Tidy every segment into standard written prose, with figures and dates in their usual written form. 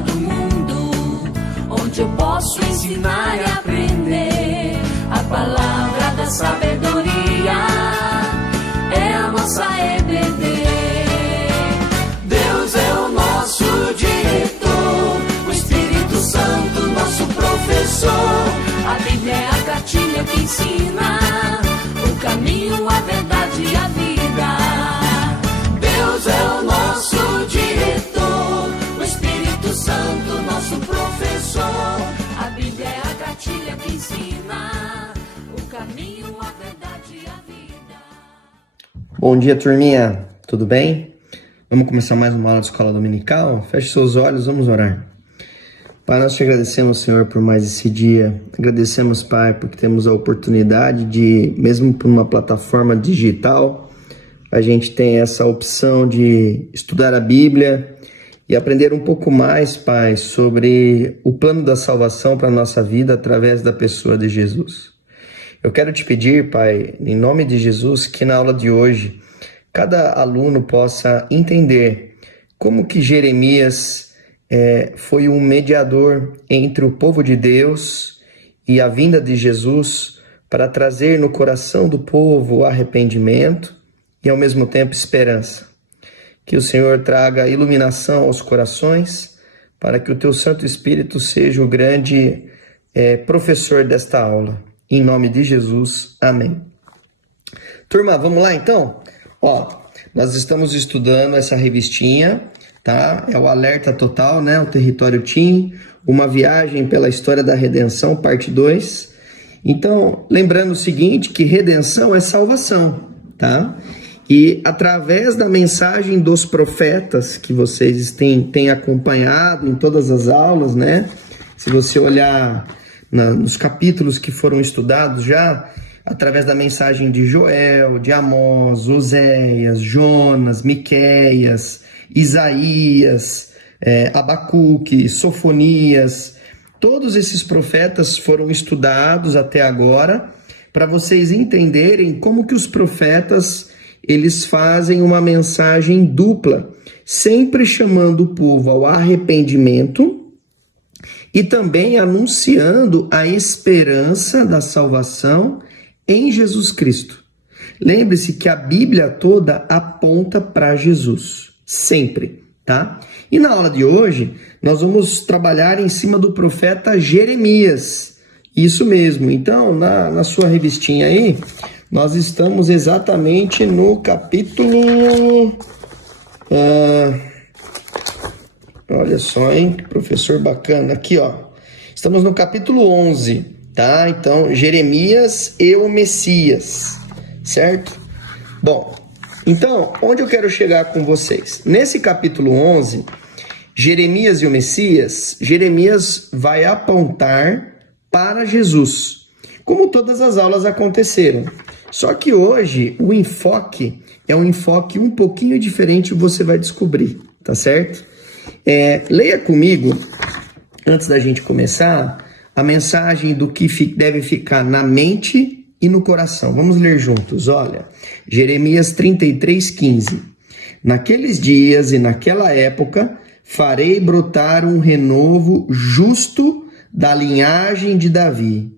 escola do mundo, onde eu posso ensinar e aprender. A palavra da sabedoria é a nossa EBD. Deus é o nosso diretor, o Espírito Santo nosso professor. A Bíblia é a cartilha que ensina o caminho, a verdade e a vida. Deus é o nosso diretor, o Espírito Santo nosso professor. A Bíblia é a cartilha que ensina o caminho, a verdade e a vida. Bom dia, turminha. Tudo bem? Vamos começar mais uma aula de escola dominical? Feche seus olhos, vamos orar. Pai, nós te agradecemos, Senhor, por mais esse dia. Agradecemos, Pai, porque temos a oportunidade de, mesmo por uma plataforma digital, a gente tem essa opção de estudar a Bíblia e aprender um pouco mais, Pai, sobre o plano da salvação para a nossa vida através da pessoa de Jesus. Eu quero te pedir, Pai, em nome de Jesus, que na aula de hoje, cada aluno possa entender como que Jeremias foi um mediador entre o povo de Deus e a vinda de Jesus para trazer no coração do povo arrependimento e ao mesmo tempo esperança. Que o Senhor traga iluminação aos corações para que o teu Santo Espírito seja o grande professor desta aula. Em nome de Jesus, amém. Turma, vamos lá então? Nós estamos estudando essa revistinha, tá? É o Alerta Total, né? O Território Teen, uma viagem pela história da redenção, parte 2. Então, lembrando o seguinte, que redenção é salvação, tá? E através da mensagem dos profetas, que vocês têm acompanhado em todas as aulas, né? Se você olhar nos capítulos que foram estudados já, através da mensagem de Joel, de Amós, Oséias, Jonas, Miqueias, Isaías, Abacuque, Sofonias, todos esses profetas foram estudados até agora, para vocês entenderem como que os profetas eles fazem uma mensagem dupla, sempre chamando o povo ao arrependimento e também anunciando a esperança da salvação em Jesus Cristo. Lembre-se que a Bíblia toda aponta para Jesus, sempre, tá? E na aula de hoje, nós vamos trabalhar em cima do profeta Jeremias. Isso mesmo. Então, na sua revistinha aí, nós estamos exatamente no capítulo... olha só, hein? Que professor bacana. Aqui, ó. Estamos no capítulo 11, tá? Então, Jeremias e o Messias, certo? Bom, então, onde eu quero chegar com vocês? Nesse capítulo 11, Jeremias e o Messias, Jeremias vai apontar para Jesus, como todas as aulas aconteceram. Só que hoje o enfoque é um enfoque um pouquinho diferente, você vai descobrir, tá certo? Leia comigo, antes da gente começar, a mensagem do que deve ficar na mente e no coração. Vamos ler juntos, olha. Jeremias 33:15. Naqueles dias e naquela época, farei brotar um renovo justo da linhagem de Davi.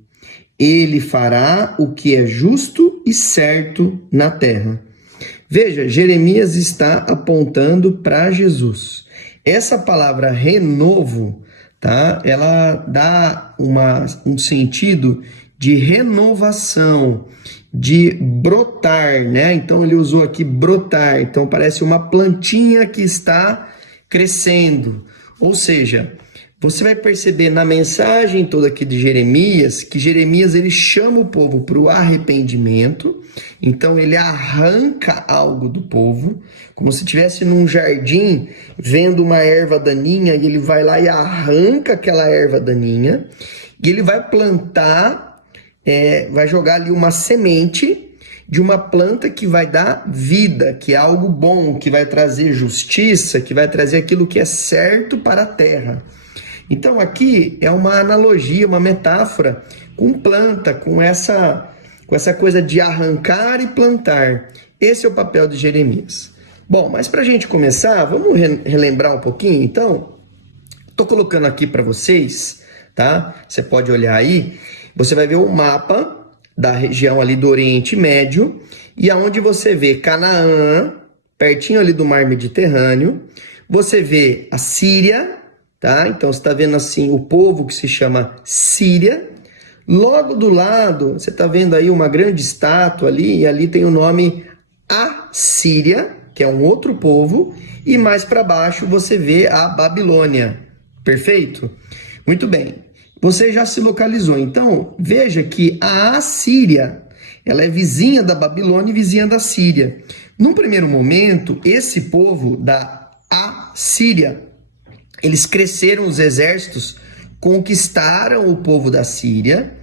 Ele fará o que é justo e certo na terra. Veja, Jeremias está apontando para Jesus. Essa palavra renovo, tá? Ela dá um sentido de renovação, de brotar, né? Então ele usou aqui brotar, então parece uma plantinha que está crescendo. Ou seja, você vai perceber na mensagem toda aqui de Jeremias, que Jeremias ele chama o povo para o arrependimento, então ele arranca algo do povo, como se estivesse num jardim vendo uma erva daninha, e ele vai lá e arranca aquela erva daninha, e ele vai plantar, vai jogar ali uma semente de uma planta que vai dar vida, que é algo bom, que vai trazer justiça, que vai trazer aquilo que é certo para a terra. Então aqui é uma analogia, uma metáfora com planta, com essa coisa de arrancar e plantar. Esse é o papel de Jeremias. Bom, mas para a gente começar, vamos relembrar um pouquinho, então? Estou colocando aqui para vocês, tá? Você pode olhar aí, você vai ver o mapa da região ali do Oriente Médio, e aonde você vê Canaã, pertinho ali do Mar Mediterrâneo, você vê a Síria, tá? Então você está vendo assim o povo que se chama Síria. Logo do lado, você está vendo aí uma grande estátua ali, e ali tem o nome Assíria, que é um outro povo, e mais para baixo você vê a Babilônia. Perfeito? Muito bem. Você já se localizou. Então, veja que a Assíria, ela é vizinha da Babilônia e vizinha da Síria. Num primeiro momento, esse povo da Assíria, eles cresceram os exércitos, conquistaram o povo da Síria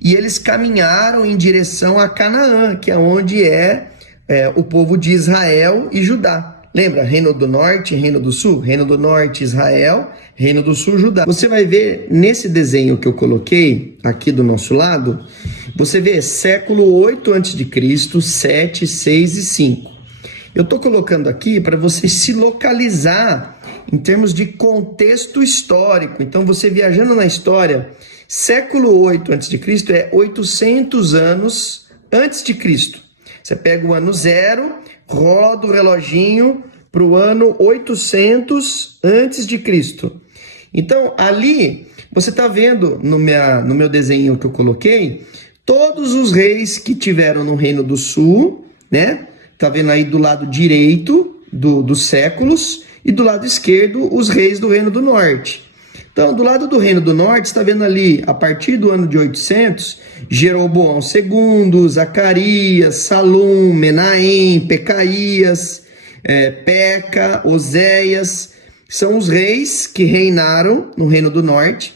e eles caminharam em direção a Canaã, que é onde é o povo de Israel e Judá. Lembra? Reino do Norte, Reino do Sul? Reino do Norte, Israel. Reino do Sul, Judá. Você vai ver nesse desenho que eu coloquei aqui do nosso lado, você vê século 8 a.C., 7, 6 e 5. Eu estou colocando aqui para você se localizar em termos de contexto histórico. Então, você viajando na história, século 8 a.C. é 800 anos antes de Cristo. Você pega o ano 0, roda o reloginho para o ano 800 antes de Cristo. Então, ali, você está vendo no meu desenho que eu coloquei, todos os reis que tiveram no Reino do Sul, né? Está vendo aí do lado direito dos séculos e do lado esquerdo os reis do Reino do Norte. Então, do lado do Reino do Norte, está vendo ali, a partir do ano de 800, Jeroboão II, Zacarias, Salum, Menahem, Pecaías, Peca, Oséias, são os reis que reinaram no Reino do Norte.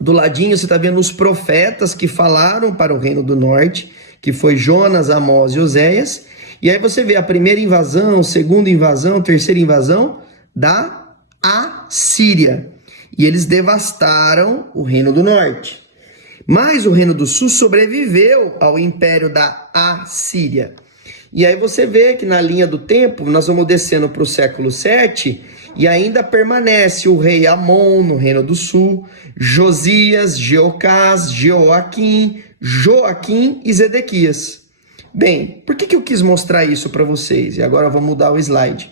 Do ladinho você está vendo os profetas que falaram para o Reino do Norte, que foi Jonas, Amós e Oséias. E aí você vê a primeira invasão, segunda invasão, terceira invasão da Assíria. E eles devastaram o Reino do Norte. Mas o Reino do Sul sobreviveu ao império da Assíria. E aí você vê que na linha do tempo, nós vamos descendo para o século 7, e ainda permanece o rei Amon no Reino do Sul, Josias, Jeocás, Joaquim e Zedequias. Bem, por que eu quis mostrar isso para vocês? E agora eu vou mudar o slide.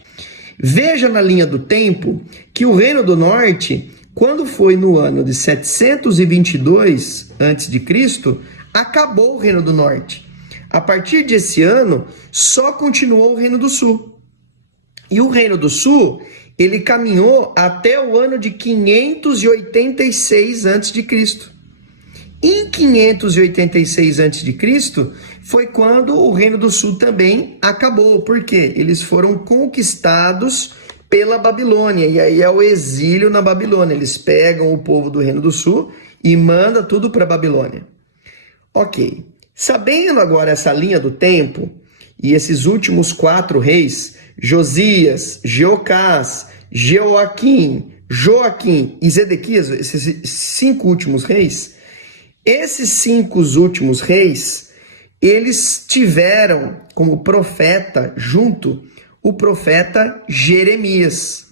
Veja na linha do tempo que o Reino do Norte, quando foi no ano de 722 a.C., acabou o Reino do Norte. A partir desse ano, só continuou o Reino do Sul. E o Reino do Sul, ele caminhou até o ano de 586 a.C. Em 586 a.C., foi quando o Reino do Sul também acabou. Por quê? Eles foram conquistados pela Babilônia, e aí é o exílio na Babilônia. Eles pegam o povo do Reino do Sul e mandam tudo para a Babilônia. Ok, sabendo agora essa linha do tempo, e esses últimos 4 reis, Josias, Jeocás, Joaquim e Zedequias, esses 5 últimos reis, esses 5 últimos reis, eles tiveram como profeta junto o profeta Jeremias.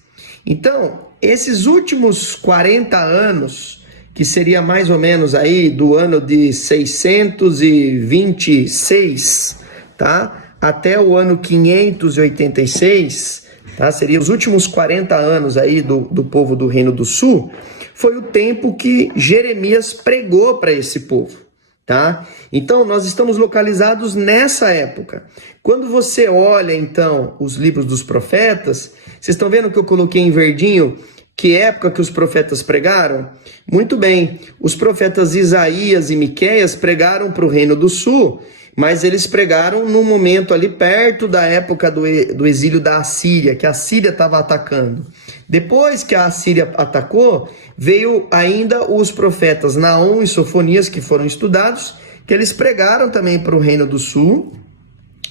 Então, esses últimos 40 anos, que seria mais ou menos aí do ano de 626, tá? Até o ano 586, tá? Seria os últimos 40 anos aí do povo do Reino do Sul, foi o tempo que Jeremias pregou para esse povo. Tá? Então, nós estamos localizados nessa época. Quando você olha, então, os livros dos profetas, vocês estão vendo que eu coloquei em verdinho que época que os profetas pregaram? Muito bem, os profetas Isaías e Miqueias pregaram para o Reino do Sul, mas eles pregaram num momento ali perto da época do exílio da Assíria, que a Síria estava atacando. Depois que a Assíria atacou, veio ainda os profetas Naum e Sofonias, que foram estudados, que eles pregaram também para o Reino do Sul,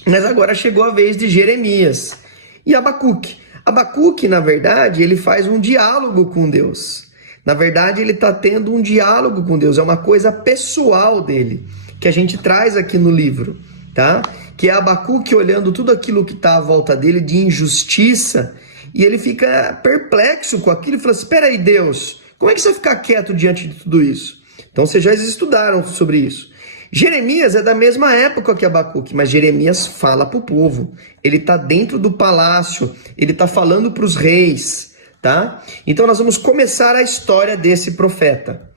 mas agora chegou a vez de Jeremias e Abacuque. Abacuque, na verdade, ele faz um diálogo com Deus. Na verdade, ele está tendo um diálogo com Deus, é uma coisa pessoal dele, que a gente traz aqui no livro, tá? Que é Abacuque olhando tudo aquilo que está à volta dele de injustiça, e ele fica perplexo com aquilo e fala assim, espera aí, Deus, como é que você vai ficar quieto diante de tudo isso? Então vocês já estudaram sobre isso. Jeremias é da mesma época que Abacuque, mas Jeremias fala para o povo. Ele está dentro do palácio, ele está falando para os reis, tá? Então nós vamos começar a história desse profeta.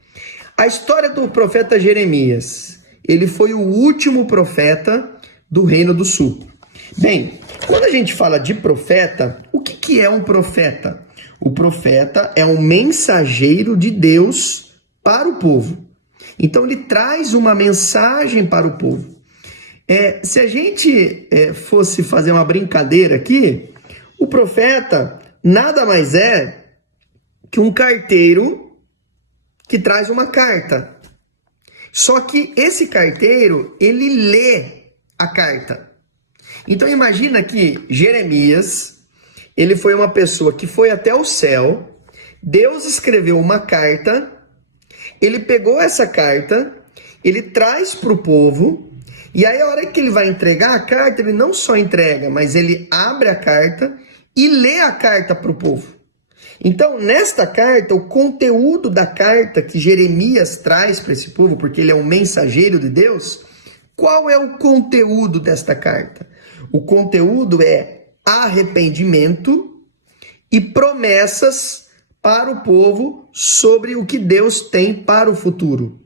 A história do profeta Jeremias. Ele foi o último profeta do Reino do Sul. Bem, quando a gente fala de profeta, o que é um profeta? O profeta é um mensageiro de Deus para o povo. Então ele traz uma mensagem para o povo. Se a gente fosse fazer uma brincadeira aqui, o profeta nada mais é que um carteiro que traz uma carta. Só que esse carteiro, ele lê a carta. Então imagina que Jeremias, ele foi uma pessoa que foi até o céu, Deus escreveu uma carta, ele pegou essa carta, ele traz para o povo, e aí a hora que ele vai entregar a carta, ele não só entrega, mas ele abre a carta e lê a carta para o povo. Então, nesta carta, o conteúdo da carta que Jeremias traz para esse povo, porque ele é um mensageiro de Deus, qual é o conteúdo desta carta? O conteúdo é arrependimento e promessas para o povo sobre o que Deus tem para o futuro.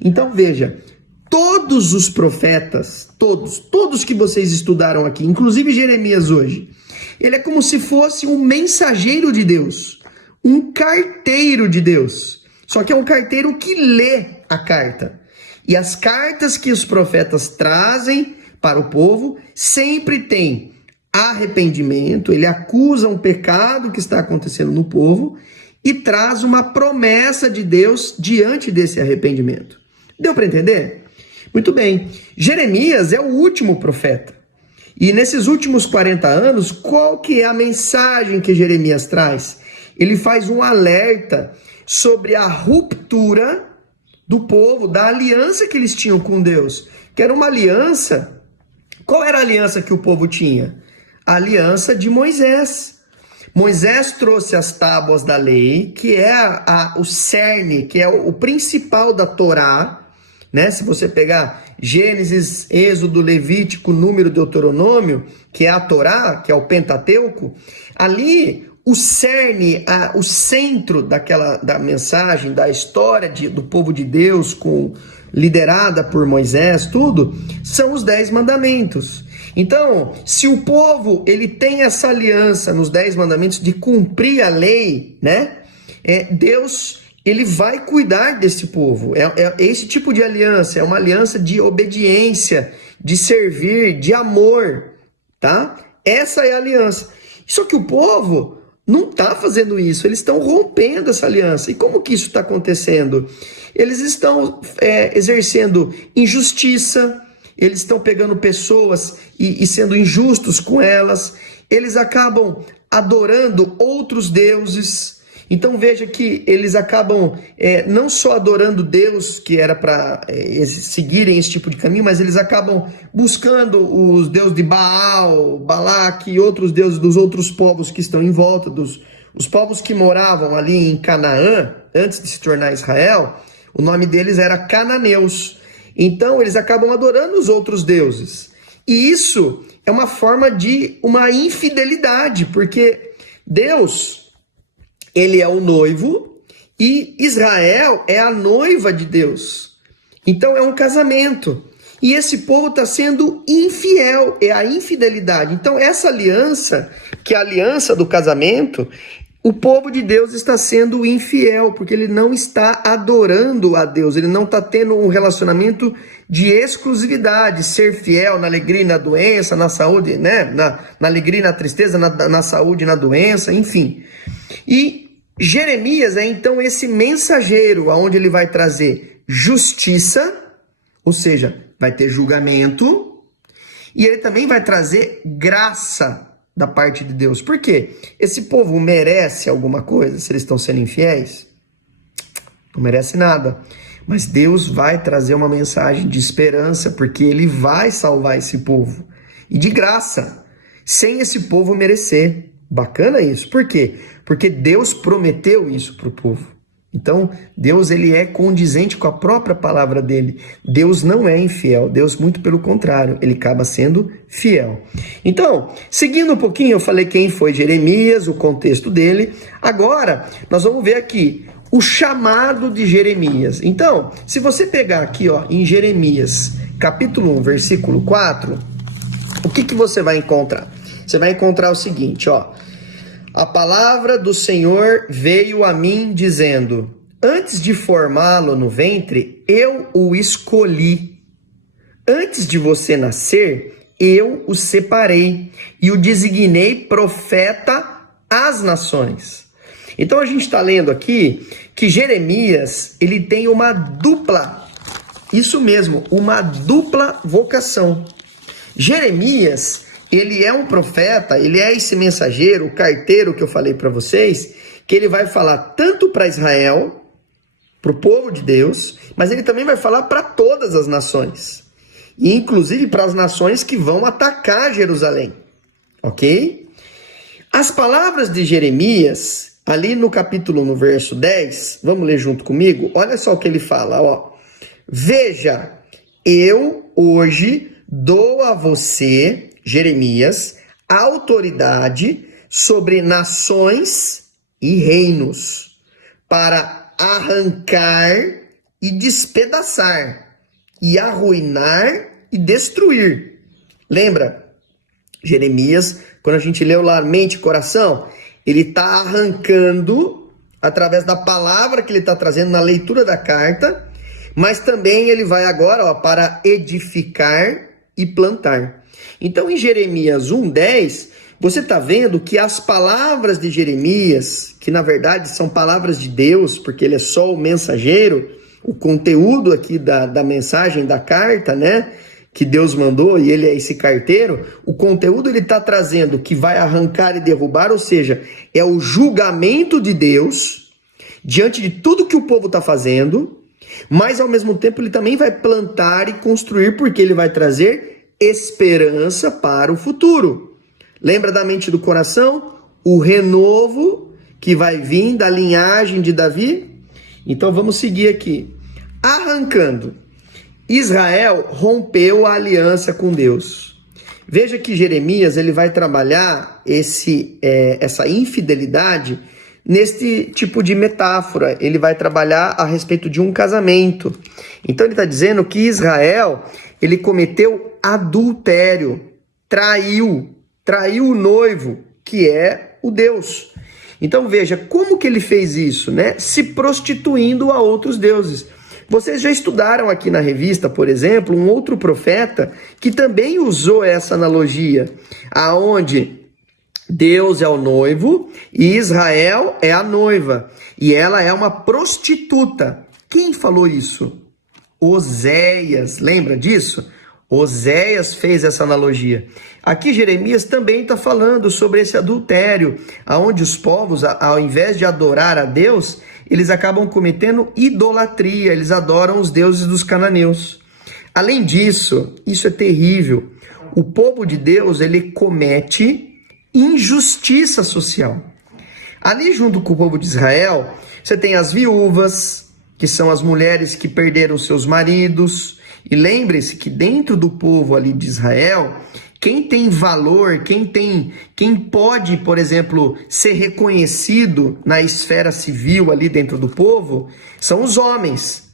Então, veja, todos os profetas, todos que vocês estudaram aqui, inclusive Jeremias hoje, ele é como se fosse um mensageiro de Deus, um carteiro de Deus. Só que é um carteiro que lê a carta. E as cartas que os profetas trazem para o povo sempre tem arrependimento, ele acusa um pecado que está acontecendo no povo e traz uma promessa de Deus diante desse arrependimento. Deu para entender? Muito bem. Jeremias é o último profeta. E nesses últimos 40 anos, qual que é a mensagem que Jeremias traz? Ele faz um alerta sobre a ruptura do povo, da aliança que eles tinham com Deus. Que era uma aliança. Qual era a aliança que o povo tinha? A aliança de Moisés. Moisés trouxe as tábuas da lei, que é o cerne, que é o principal da Torá. Né? Se você pegar Gênesis, Êxodo, Levítico, Número, Deuteronômio, que é a Torá, que é o Pentateuco, ali o cerne, o centro da mensagem, da história do povo de Deus, liderada por Moisés, tudo, são os 10 mandamentos. Então, se o povo ele tem essa aliança nos 10 mandamentos de cumprir a lei, né? Deus ele vai cuidar desse povo. É esse tipo de aliança, é uma aliança de obediência, de servir, de amor, tá? Essa é a aliança. Só que o povo não está fazendo isso, eles estão rompendo essa aliança. E como que isso está acontecendo? Eles estão exercendo injustiça, eles estão pegando pessoas e sendo injustos com elas, eles acabam adorando outros deuses. Então veja que eles acabam não só adorando Deus, que era para seguirem esse tipo de caminho, mas eles acabam buscando os deuses de Baal, Balaque e outros deuses dos outros povos que estão em volta, os povos que moravam ali em Canaã, antes de se tornar Israel, o nome deles era cananeus. Então eles acabam adorando os outros deuses. E isso é uma forma de uma infidelidade, porque Deus, ele é o noivo e Israel é a noiva de Deus. Então é um casamento. E esse povo está sendo infiel, é a infidelidade. Então essa aliança, que é a aliança do casamento, o povo de Deus está sendo infiel, porque ele não está adorando a Deus, ele não está tendo um relacionamento de exclusividade, ser fiel na alegria e na doença, na saúde, né? na alegria e na tristeza, na saúde e na doença, enfim. E Jeremias é então esse mensageiro, onde ele vai trazer justiça, ou seja, vai ter julgamento, e ele também vai trazer graça da parte de Deus. Por quê? Esse povo merece alguma coisa se eles estão sendo infiéis? Não merece nada. Mas Deus vai trazer uma mensagem de esperança, porque ele vai salvar esse povo. E de graça, sem esse povo merecer. Bacana isso. Por quê? Porque Deus prometeu isso para o povo. Então, Deus ele é condizente com a própria palavra dele. Deus não é infiel. Deus, muito pelo contrário, ele acaba sendo fiel. Então, seguindo um pouquinho, eu falei quem foi Jeremias, o contexto dele. Agora, nós vamos ver aqui o chamado de Jeremias. Então, se você pegar aqui, ó, em Jeremias, capítulo 1, versículo 4, o que você vai encontrar? Você vai encontrar o seguinte, ó. A palavra do Senhor veio a mim dizendo: antes de formá-lo no ventre, eu o escolhi. Antes de você nascer, eu o separei e o designei profeta às nações. Então a gente está lendo aqui que Jeremias, ele tem uma dupla, isso mesmo, uma dupla vocação. Jeremias, ele é um profeta, ele é esse mensageiro, o carteiro que eu falei para vocês, que ele vai falar tanto para Israel, para o povo de Deus, mas ele também vai falar para todas as nações, e inclusive para as nações que vão atacar Jerusalém, ok? As palavras de Jeremias, ali no capítulo 1, no verso 10, vamos ler junto comigo? Olha só o que ele fala, ó. Veja, eu hoje dou a você, Jeremias, autoridade sobre nações e reinos, para arrancar e despedaçar, e arruinar e destruir. Lembra? Jeremias, quando a gente leu lá mente e coração, ele está arrancando, através da palavra que ele está trazendo na leitura da carta, mas também ele vai agora, ó, para edificar e plantar. Então, em Jeremias 1:10, você está vendo que as palavras de Jeremias, que na verdade são palavras de Deus, porque ele é só o mensageiro, o conteúdo aqui da mensagem, da carta, né, que Deus mandou, e ele é esse carteiro, o conteúdo ele está trazendo que vai arrancar e derrubar, ou seja, é o julgamento de Deus diante de tudo que o povo está fazendo, mas ao mesmo tempo ele também vai plantar e construir, porque ele vai trazer esperança para o futuro. Lembra da mente do coração? O renovo que vai vir da linhagem de Davi? Então vamos seguir aqui. Arrancando. Israel rompeu a aliança com Deus. Veja que Jeremias ele vai trabalhar essa infidelidade neste tipo de metáfora. Ele vai trabalhar a respeito de um casamento. Então ele está dizendo que Israel ele cometeu adultério, traiu o noivo, que é o Deus. Então veja, como que ele fez isso, né? Se prostituindo a outros deuses. Vocês já estudaram aqui na revista, por exemplo, um outro profeta que também usou essa analogia, aonde Deus é o noivo e Israel é a noiva, e ela é uma prostituta. Quem falou isso? Oséias, lembra disso? Oséias fez essa analogia. Aqui Jeremias também está falando sobre esse adultério, aonde os povos, ao invés de adorar a Deus, eles acabam cometendo idolatria, eles adoram os deuses dos cananeus. Além disso, isso é terrível, o povo de Deus, ele comete injustiça social. Ali junto com o povo de Israel, você tem as viúvas, que são as mulheres que perderam seus maridos. E lembre-se que dentro do povo ali de Israel, quem tem valor, quem pode, por exemplo, ser reconhecido na esfera civil ali dentro do povo, são os homens.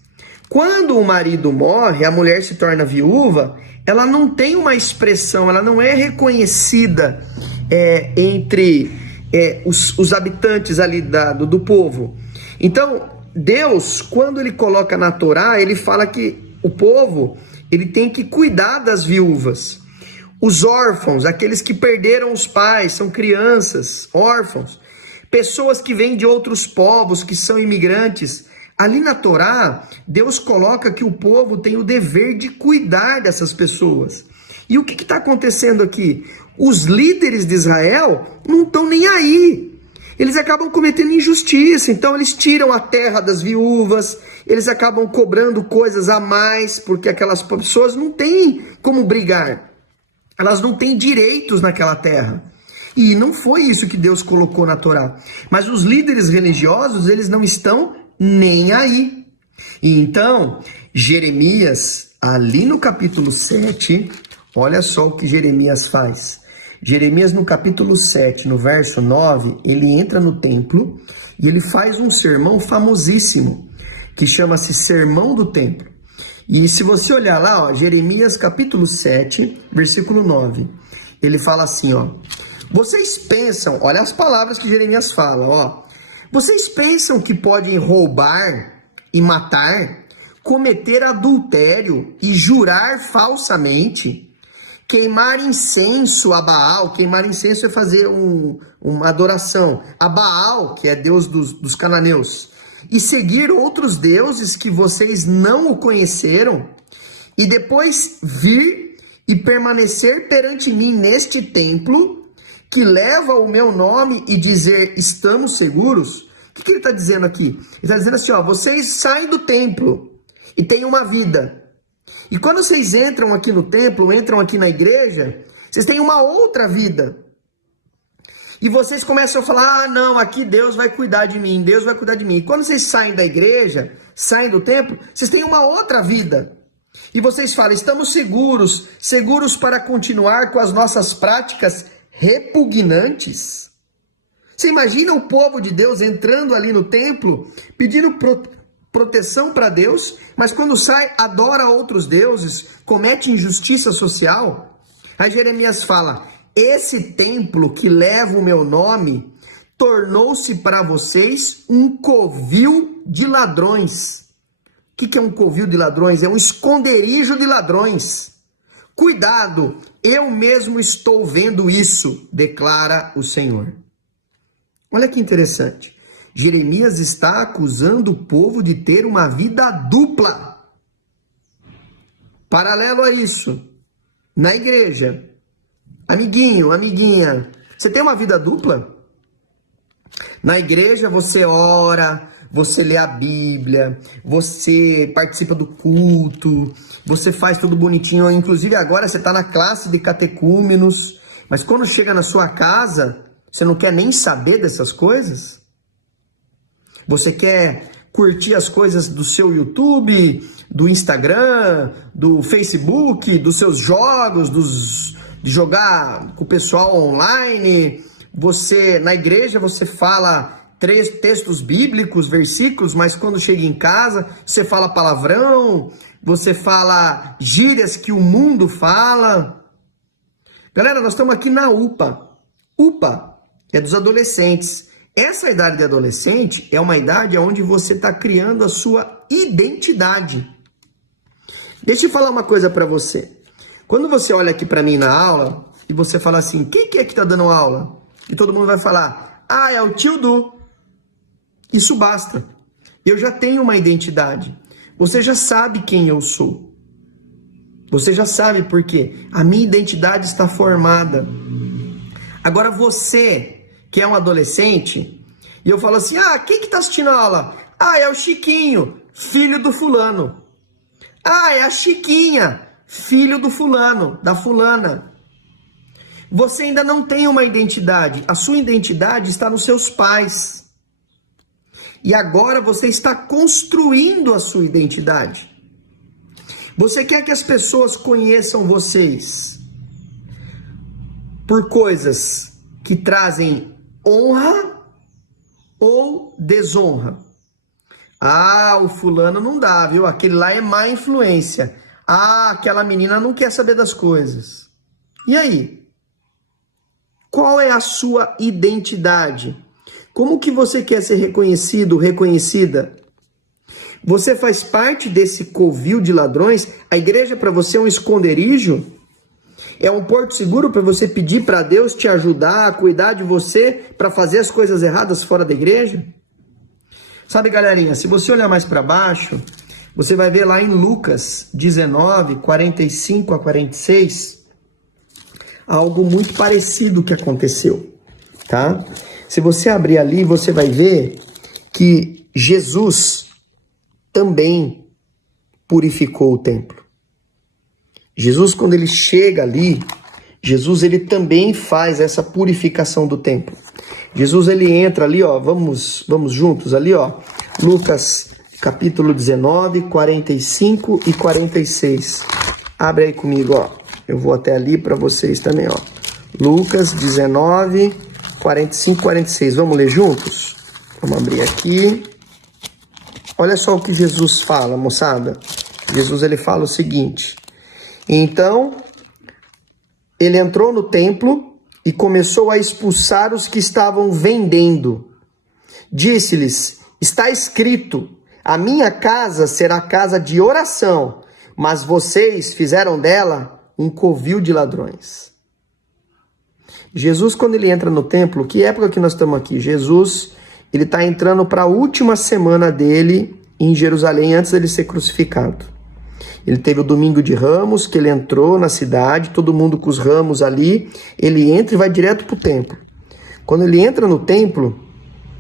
Quando o marido morre, a mulher se torna viúva, ela não tem uma expressão, ela não é reconhecida entre os habitantes ali do povo. Então, Deus, quando ele coloca na Torá, ele fala que o povo ele tem que cuidar das viúvas. Os órfãos, aqueles que perderam os pais, são crianças, órfãos. Pessoas que vêm de outros povos, que são imigrantes. Ali na Torá, Deus coloca que o povo tem o dever de cuidar dessas pessoas. E o que está acontecendo aqui? Os líderes de Israel não estão nem aí. Eles acabam cometendo injustiça, então eles tiram a terra das viúvas, eles acabam cobrando coisas a mais, porque aquelas pessoas não têm como brigar. Elas não têm direitos naquela terra. E não foi isso que Deus colocou na Torá. Mas os líderes religiosos, eles não estão nem aí. E então, Jeremias, ali no capítulo 7, olha só o que Jeremias faz. Jeremias, no capítulo 7, no verso 9, ele entra no templo e ele faz um sermão famosíssimo, que chama-se Sermão do Templo. E se você olhar lá, ó, Jeremias capítulo 7, versículo 9, ele fala assim, ó: vocês pensam, olha as palavras que Jeremias fala, ó: vocês pensam que podem roubar e matar, cometer adultério e jurar falsamente, queimar incenso a Baal? Queimar incenso é fazer uma adoração a Baal, que é Deus dos cananeus, e seguir outros deuses que vocês não o conheceram, e depois vir e permanecer perante mim neste templo, que leva o meu nome, e dizer, estamos seguros? O que ele está dizendo aqui? Ele está dizendo assim, ó: vocês saem do templo e têm uma vida. E quando vocês entram aqui no templo, entram aqui na igreja, vocês têm uma outra vida. E vocês começam a falar, ah, não, aqui Deus vai cuidar de mim, Deus vai cuidar de mim. E quando vocês saem da igreja, saem do templo, vocês têm uma outra vida. E vocês falam, estamos seguros, seguros para continuar com as nossas práticas repugnantes. Você imagina o povo de Deus entrando ali no templo, pedindo proteção para Deus, mas quando sai, adora outros deuses, comete injustiça social? Aí Jeremias fala, esse templo que leva o meu nome tornou-se para vocês um covil de ladrões. O que é um covil de ladrões? É um esconderijo de ladrões. Cuidado, eu mesmo estou vendo isso, declara o Senhor. Olha que interessante. Jeremias está acusando o povo de ter uma vida dupla. Paralelo a isso, na igreja, amiguinho, amiguinha, você tem uma vida dupla? Na igreja você ora, você lê a Bíblia, você participa do culto, você faz tudo bonitinho, inclusive agora você está na classe de catecúmenos, mas quando chega na sua casa, você não quer nem saber dessas coisas? Você quer curtir as coisas do seu YouTube, do Instagram, do Facebook, dos seus jogos, de jogar com o pessoal online? Você, na igreja, você fala 3 textos bíblicos, versículos, mas quando chega em casa, você fala palavrão, você fala gírias que o mundo fala. Galera, nós estamos aqui na UPA. UPA é dos adolescentes. Essa idade de adolescente é uma idade onde você está criando a sua identidade. Deixa eu falar uma coisa para você. Quando você olha aqui para mim na aula e você fala assim, quem que é que está dando aula? E todo mundo vai falar, ah, é o tio Du. Isso basta. Eu já tenho uma identidade. Você já sabe quem eu sou. Você já sabe por quê. A minha identidade está formada. Agora você, que é um adolescente, e eu falo assim, ah, quem que está assistindo a aula? Ah, é o Chiquinho, filho do fulano. Ah, é a Chiquinha, filho do fulano, da fulana. Você ainda não tem uma identidade. A sua identidade está nos seus pais. E agora você está construindo a sua identidade. Você quer que as pessoas conheçam vocês por coisas que trazem honra ou desonra? Ah, o fulano não dá, viu? Aquele lá é má influência. Ah, aquela menina não quer saber das coisas. E aí? Qual é a sua identidade? Como que você quer ser reconhecido, reconhecida? Você faz parte desse covil de ladrões? A igreja para você é um esconderijo? É um porto seguro para você pedir para Deus te ajudar a cuidar de você para fazer as coisas erradas fora da igreja? Sabe, galerinha, se você olhar mais para baixo, você vai ver lá em Lucas 19, 45 a 46, algo muito parecido que aconteceu, tá? Se você abrir ali, você vai ver que Jesus também purificou o templo. Jesus, quando ele chega ali, Jesus, ele também faz essa purificação do templo. Jesus, ele entra ali, ó, vamos juntos ali, ó, Lucas capítulo 19, 45 e 46. Abre aí comigo, ó. Eu vou até ali para vocês também, ó. Lucas 19, 45 e 46. Vamos ler juntos? Vamos abrir aqui. Olha só o que Jesus fala, moçada. Jesus, ele fala o seguinte: então, ele entrou no templo e começou a expulsar os que estavam vendendo. Disse-lhes: está escrito, a minha casa será casa de oração, mas vocês fizeram dela um covil de ladrões. Jesus, quando ele entra no templo, que época que nós estamos aqui? Jesus, ele está entrando para a última semana dele em Jerusalém, antes dele ser crucificado. Ele teve o domingo de Ramos, que ele entrou na cidade, todo mundo com os ramos ali, ele entra e vai direto para o templo. Quando ele entra no templo,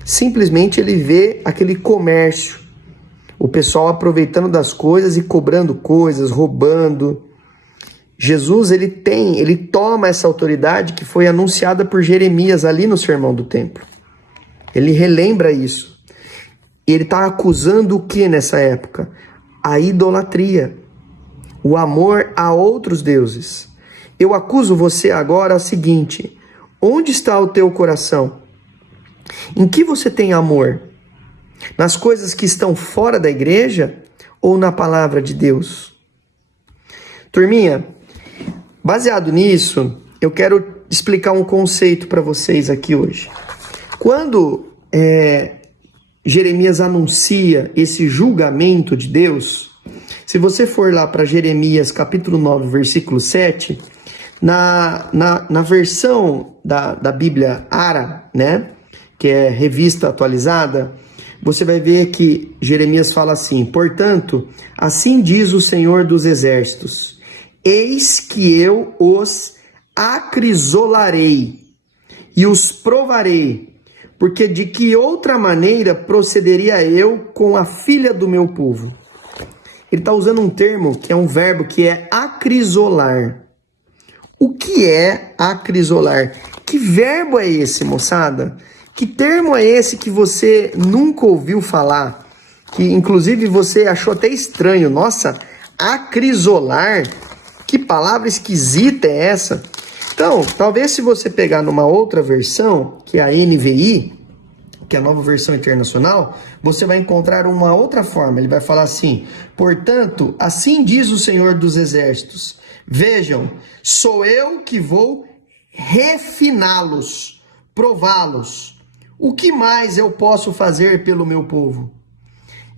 simplesmente ele vê aquele comércio, o pessoal aproveitando das coisas e cobrando coisas, roubando. Jesus, ele toma essa autoridade que foi anunciada por Jeremias ali no Sermão do Templo. Ele relembra isso. Ele está acusando o que nessa época? A idolatria, o amor a outros deuses. Eu acuso você agora o seguinte: onde está o teu coração? Em que você tem amor? Nas coisas que estão fora da igreja ou na palavra de Deus? Turminha, baseado nisso, eu quero explicar um conceito para vocês aqui hoje. Quando Jeremias anuncia esse julgamento de Deus, se você for lá para Jeremias capítulo 9, versículo 7, na versão da Bíblia Ara, né, que é revista atualizada, você vai ver que Jeremias fala assim: portanto, assim diz o Senhor dos Exércitos, eis que eu os acrisolarei e os provarei, porque de que outra maneira procederia eu com a filha do meu povo? Ele está usando um termo que é um verbo que é acrisolar. O que é acrisolar? Que verbo é esse, moçada? Que termo é esse que você nunca ouviu falar? Que inclusive você achou até estranho. Nossa, acrisolar? Que palavra esquisita é essa? Então, talvez se você pegar numa outra versão, que é a NVI, que é a nova versão internacional, você vai encontrar uma outra forma. Ele vai falar assim: portanto, assim diz o Senhor dos Exércitos, vejam, sou eu que vou refiná-los, prová-los. O que mais eu posso fazer pelo meu povo?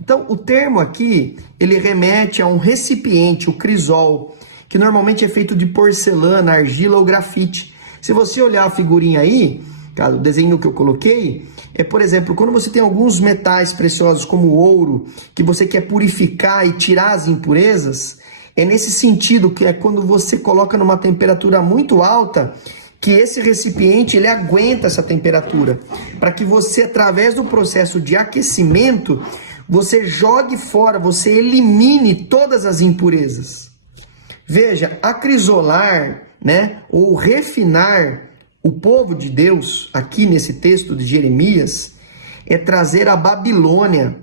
Então, o termo aqui, ele remete a um recipiente, o crisol, que normalmente é feito de porcelana, argila ou grafite. Se você olhar a figurinha aí, cara, o desenho que eu coloquei, por exemplo, quando você tem alguns metais preciosos como o ouro, que você quer purificar e tirar as impurezas, é nesse sentido que é quando você coloca numa temperatura muito alta, que esse recipiente ele aguenta essa temperatura, para que você, através do processo de aquecimento, você jogue fora, você elimine todas as impurezas. Veja, acrisolar, né, ou refinar o povo de Deus, aqui nesse texto de Jeremias, é trazer a Babilônia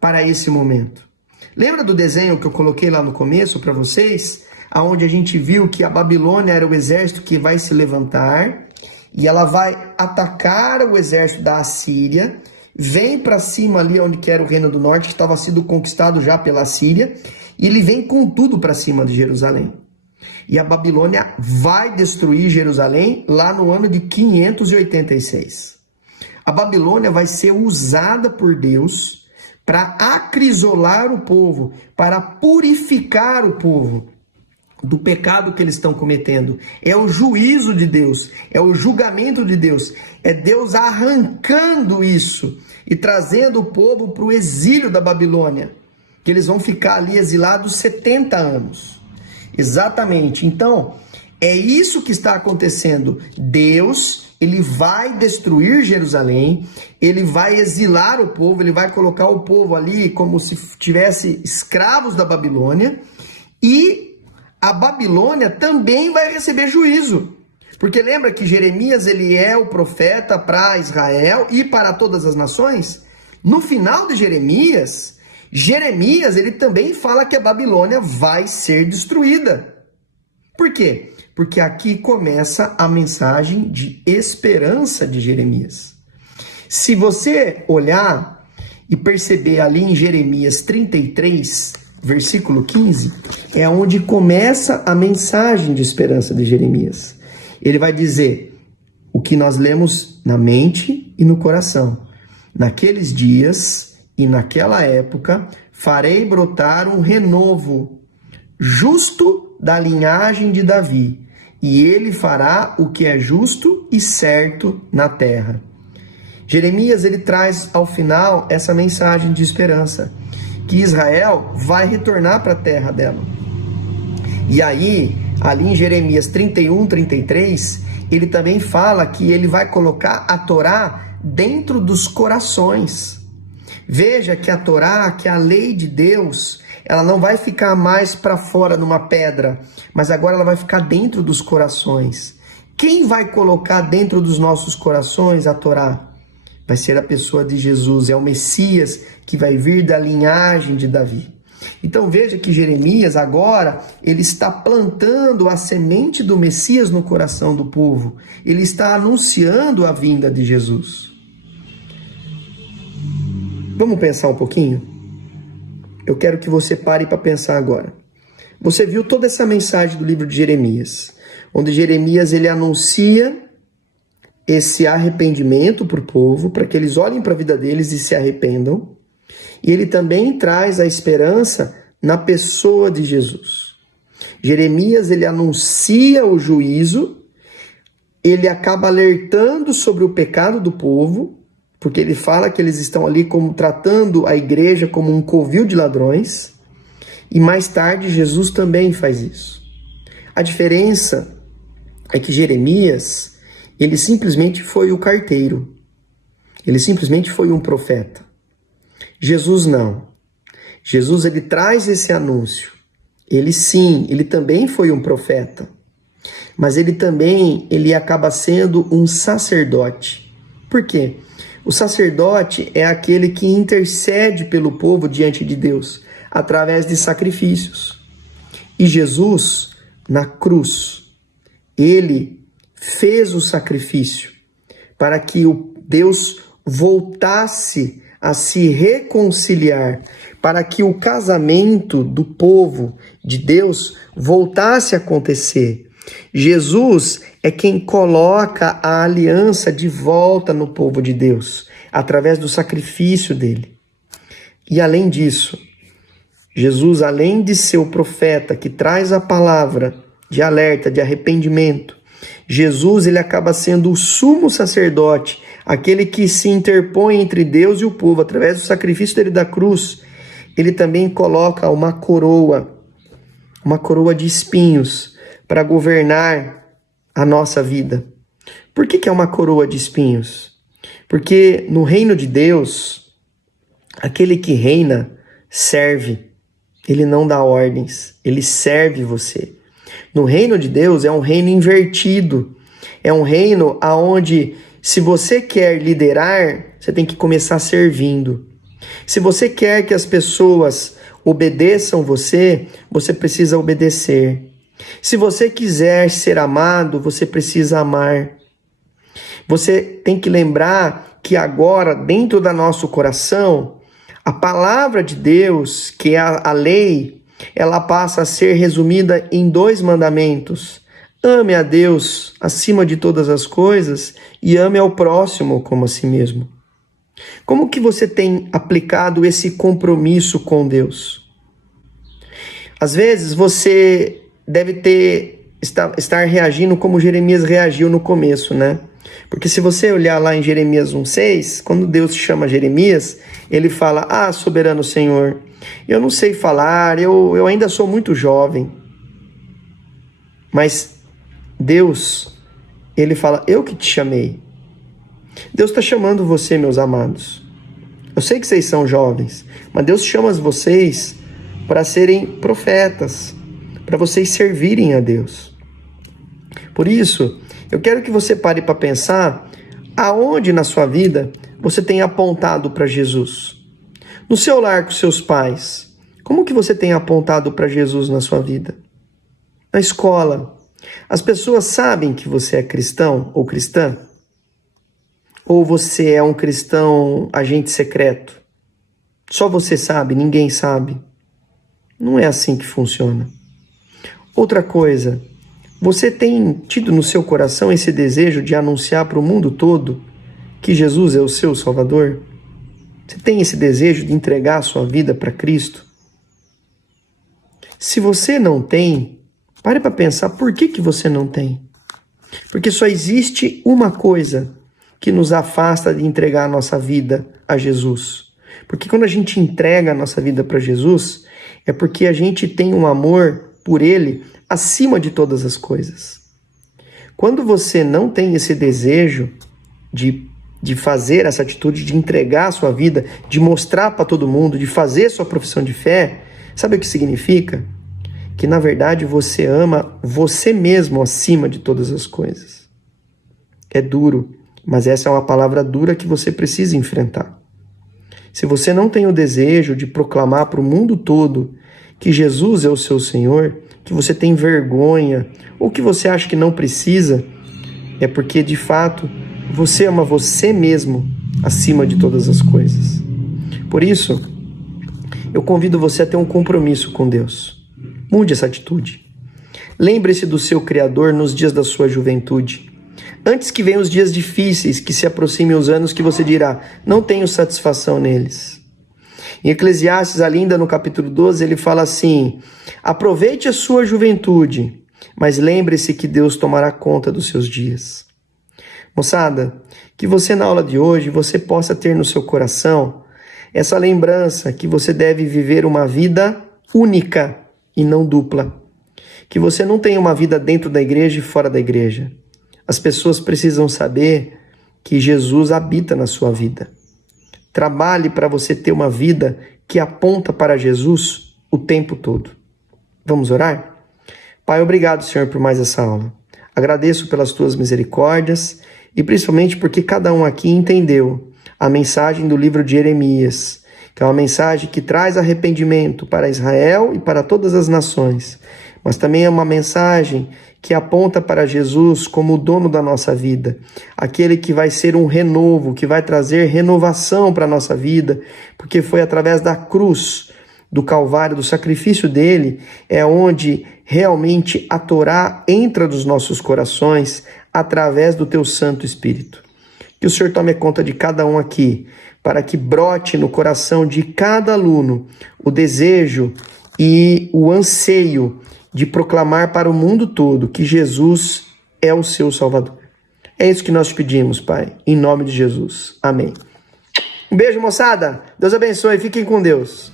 para esse momento. Lembra do desenho que eu coloquei lá no começo para vocês? Onde a gente viu que a Babilônia era o exército que vai se levantar e ela vai atacar o exército da Assíria, vem para cima ali onde que era o Reino do Norte, que estava sendo conquistado já pela Síria, e ele vem com tudo para cima de Jerusalém. E a Babilônia vai destruir Jerusalém lá no ano de 586. A Babilônia vai ser usada por Deus para acrisolar o povo, para purificar o povo do pecado que eles estão cometendo. É o juízo de Deus, é o julgamento de Deus, é Deus arrancando isso e trazendo o povo para o exílio da Babilônia, que eles vão ficar ali exilados 70 anos. Exatamente. Então, é isso que está acontecendo. Deus, ele vai destruir Jerusalém, ele vai exilar o povo, ele vai colocar o povo ali como se tivesse escravos da Babilônia, e a Babilônia também vai receber juízo. Porque lembra que Jeremias ele é o profeta para Israel e para todas as nações? No final de Jeremias ele também fala que a Babilônia vai ser destruída. Por quê? Porque aqui começa a mensagem de esperança de Jeremias. Se você olhar e perceber ali em Jeremias 33, versículo 15, é onde começa a mensagem de esperança de Jeremias. Ele vai dizer o que nós lemos na mente e no coração. Naqueles dias e naquela época, farei brotar um renovo justo da linhagem de Davi, e ele fará o que é justo e certo na terra. Jeremias ele traz ao final essa mensagem de esperança, que Israel vai retornar para a terra dela. E aí, ali em Jeremias 31, 33, ele também fala que ele vai colocar a Torá dentro dos corações. Veja que a Torá, que a lei de Deus, ela não vai ficar mais para fora numa pedra, mas agora ela vai ficar dentro dos corações. Quem vai colocar dentro dos nossos corações a Torá? Vai ser a pessoa de Jesus, é o Messias que vai vir da linhagem de Davi. Então veja que Jeremias agora, ele está plantando a semente do Messias no coração do povo. Ele está anunciando a vinda de Jesus. Vamos pensar um pouquinho? Eu quero que você pare para pensar agora. Você viu toda essa mensagem do livro de Jeremias, onde Jeremias ele anuncia esse arrependimento para o povo, para que eles olhem para a vida deles e se arrependam. E ele também traz a esperança na pessoa de Jesus. Jeremias ele anuncia o juízo, ele acaba alertando sobre o pecado do povo, porque ele fala que eles estão ali como tratando a igreja como um covil de ladrões, e mais tarde Jesus também faz isso. A diferença é que Jeremias, ele simplesmente foi o carteiro, ele simplesmente foi um profeta. Jesus não. Jesus ele traz esse anúncio. Ele sim, ele também foi um profeta, mas ele acaba sendo um sacerdote. Por quê? O sacerdote é aquele que intercede pelo povo diante de Deus, através de sacrifícios. E Jesus, na cruz, ele fez o sacrifício para que o Deus voltasse a se reconciliar, para que o casamento do povo de Deus voltasse a acontecer. Jesus é quem coloca a aliança de volta no povo de Deus, através do sacrifício dele. E além disso, Jesus, além de ser o profeta que traz a palavra de alerta, de arrependimento, Jesus ele acaba sendo o sumo sacerdote, aquele que se interpõe entre Deus e o povo, através do sacrifício dele da cruz. Ele também coloca uma coroa de espinhos, para governar a nossa vida. Por que é uma coroa de espinhos? Porque no reino de Deus, aquele que reina serve, ele não dá ordens, ele serve você. No reino de Deus é um reino invertido, é um reino onde se você quer liderar, você tem que começar servindo. Se você quer que as pessoas obedeçam você precisa obedecer. Se você quiser ser amado, você precisa amar. Você tem que lembrar que agora, dentro do nosso coração, a palavra de Deus, que é a lei, ela passa a ser resumida em 2 mandamentos. Ame a Deus acima de todas as coisas e ame ao próximo como a si mesmo. Como que você tem aplicado esse compromisso com Deus? Às vezes você deve estar reagindo como Jeremias reagiu no começo, né? Porque se você olhar lá em Jeremias 1,6, quando Deus chama Jeremias, ele fala, soberano Senhor, eu não sei falar, eu ainda sou muito jovem. Mas Deus, ele fala, eu que te chamei. Deus está chamando você, meus amados. Eu sei que vocês são jovens, mas Deus chama vocês para serem profetas, para vocês servirem a Deus. Por isso, eu quero que você pare para pensar aonde na sua vida você tem apontado para Jesus. No seu lar com seus pais, como que você tem apontado para Jesus na sua vida? Na escola, as pessoas sabem que você é cristão ou cristã? Ou você é um cristão agente secreto? Só você sabe, ninguém sabe. Não é assim que funciona. Outra coisa, você tem tido no seu coração esse desejo de anunciar para o mundo todo que Jesus é o seu Salvador? Você tem esse desejo de entregar a sua vida para Cristo? Se você não tem, pare para pensar por que você não tem. Porque só existe uma coisa que nos afasta de entregar a nossa vida a Jesus. Porque quando a gente entrega a nossa vida para Jesus, é porque a gente tem um amor por Ele acima de todas as coisas. Quando você não tem esse desejo de fazer essa atitude, de entregar a sua vida, de mostrar para todo mundo, de fazer sua profissão de fé, sabe o que significa? Que na verdade você ama você mesmo acima de todas as coisas. É duro, mas essa é uma palavra dura que você precisa enfrentar. Se você não tem o desejo de proclamar para o mundo todo que Jesus é o seu Senhor, que você tem vergonha ou que você acha que não precisa, é porque de fato você ama você mesmo acima de todas as coisas. Por isso, eu convido você a ter um compromisso com Deus. Mude essa atitude. Lembre-se do seu Criador nos dias da sua juventude. Antes que venham os dias difíceis, que se aproximem os anos que você dirá, não tenho satisfação neles. Em Eclesiastes, ainda no capítulo 12, ele fala assim: aproveite a sua juventude, mas lembre-se que Deus tomará conta dos seus dias. Moçada, que você na aula de hoje, você possa ter no seu coração essa lembrança que você deve viver uma vida única e não dupla. Que você não tem uma vida dentro da igreja e fora da igreja. As pessoas precisam saber que Jesus habita na sua vida. Trabalhe para você ter uma vida que aponta para Jesus o tempo todo. Vamos orar? Pai, obrigado, Senhor, por mais essa aula. Agradeço pelas tuas misericórdias e principalmente porque cada um aqui entendeu a mensagem do livro de Jeremias, que é uma mensagem que traz arrependimento para Israel e para todas as nações, mas também é uma mensagem que aponta para Jesus como o dono da nossa vida, aquele que vai ser um renovo, que vai trazer renovação para a nossa vida, porque foi através da cruz, do Calvário, do sacrifício dele, é onde realmente a Torá entra nos nossos corações através do teu Santo Espírito. Que o Senhor tome conta de cada um aqui, para que brote no coração de cada aluno o desejo e o anseio de proclamar para o mundo todo que Jesus é o seu Salvador. É isso que nós te pedimos, Pai, em nome de Jesus. Amém. Um beijo, moçada. Deus abençoe. Fiquem com Deus.